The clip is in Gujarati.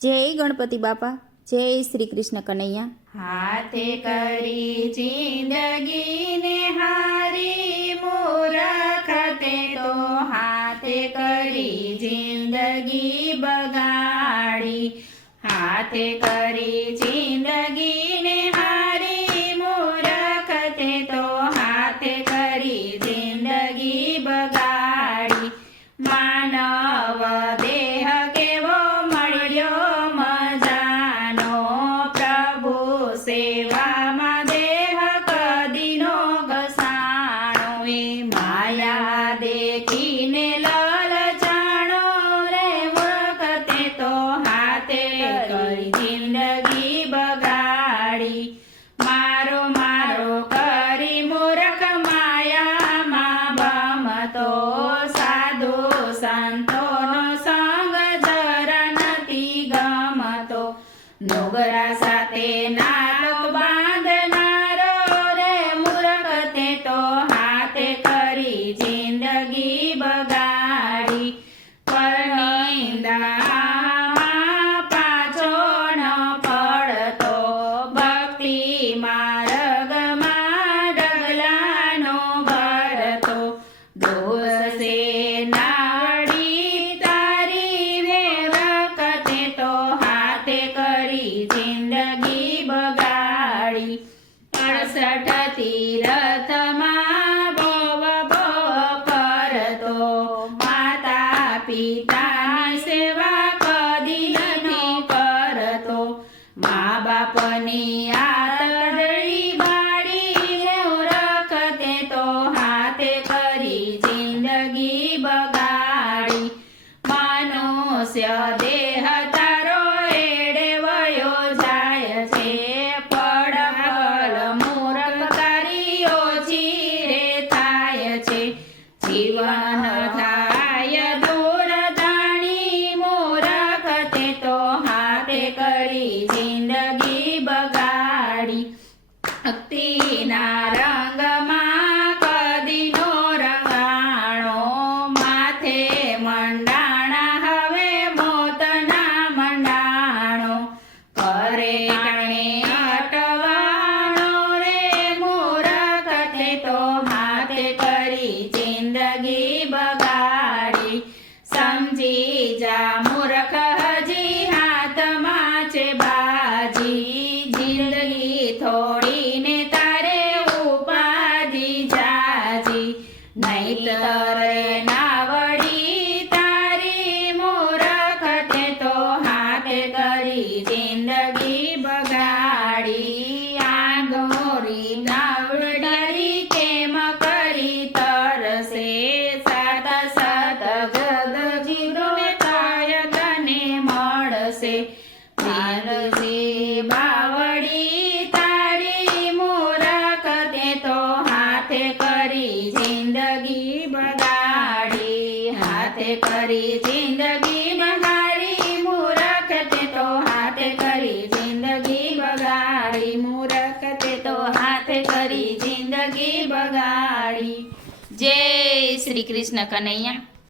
જય ગણપતિ બાપા, જય શ્રી કૃષ્ણ કનૈયા। હાથે કરી જિંદગીને હારી, મૂરખ તે તો હાથે કરી જિંદગી બગાડી। હાથે કરી જિંદગીને હારી, મૂરખ તે તો હાથે કરી જિંદગી બગાડી। માનવ દેહ કેવો મળ્યો મજાનો, પ્રભુ સેવામાં દેહ કદીનો ઘસાણો। એ માયા દેખીને લલચાણો રે, વખતે તો હાથે કરી જિંદગી બગાડી। મારો મારો કરી મૂર્ખ માયામાં ભમતો, સાધુ સંતોનો સંગ જરા નથી ગમતો। નોગરા સાથે નાલો બાંધનારો રે, મૂર્ખ તે તો હાથે કરી જિંદગી બગાડી। પરનિંદામાં પાછો ન પડતો, ભક્તિ માર્ગમાં ડગલાનો ભરતો। દોષ છે નાવડી તારી રે, વખતે તો હાથે કરી જિંદગી બગાડી। 68 તીરથમાં ભવ ભવ કરતો, માતા પિતાની સેવા કદી નથી કરતો। મા બાપની આતરડી બાળી રે, વખતે તો હાથે કરી જિંદગી બગાડી। મનુષ્ય દેહ તારો એડે વયો જાય છે, પડપલ મૂર્ખ તારી ઓછી રે થાય છે। જીવન થાય દૂરદાણી, મૂર્ખ તે તો હાથે કરી જિંદગી બગાડી। ભક્તિના રંગમાં કદીનો રંગાણો, માથે મંડાણા હવે મોતના મંડાણો। કરે કણે અટવાનો રે, મૂર્ખ તે તો હાથે કરી જિંદગી બગાડી। સમજી જા મૂર્ખ હજી હાથમાં છે બાજી, જિંદગી થોડીને તારે ઉપાધિ જાજી। નહીતર નાવડી તારી, મૂર્ખ તે તો હાથે કરી જિંદગી બગાડી। આ ગોરી નાવડી કેમ કરી તરસે, સાત સાત ગદ જીવને કાય તને મળશે। માલજી બાવડી તારી, મૂર્ખ તે તો હાથે કરી જિંદગી બગાડી। હાથે કરી જિંદગી બગાડી, મૂર્ખ તે તો હાથે કરી જિંદગી બગાડી। મૂર્ખ તે તો હાથે કરી જિંદગી બગાડી। જય શ્રી કૃષ્ણ કનૈયા।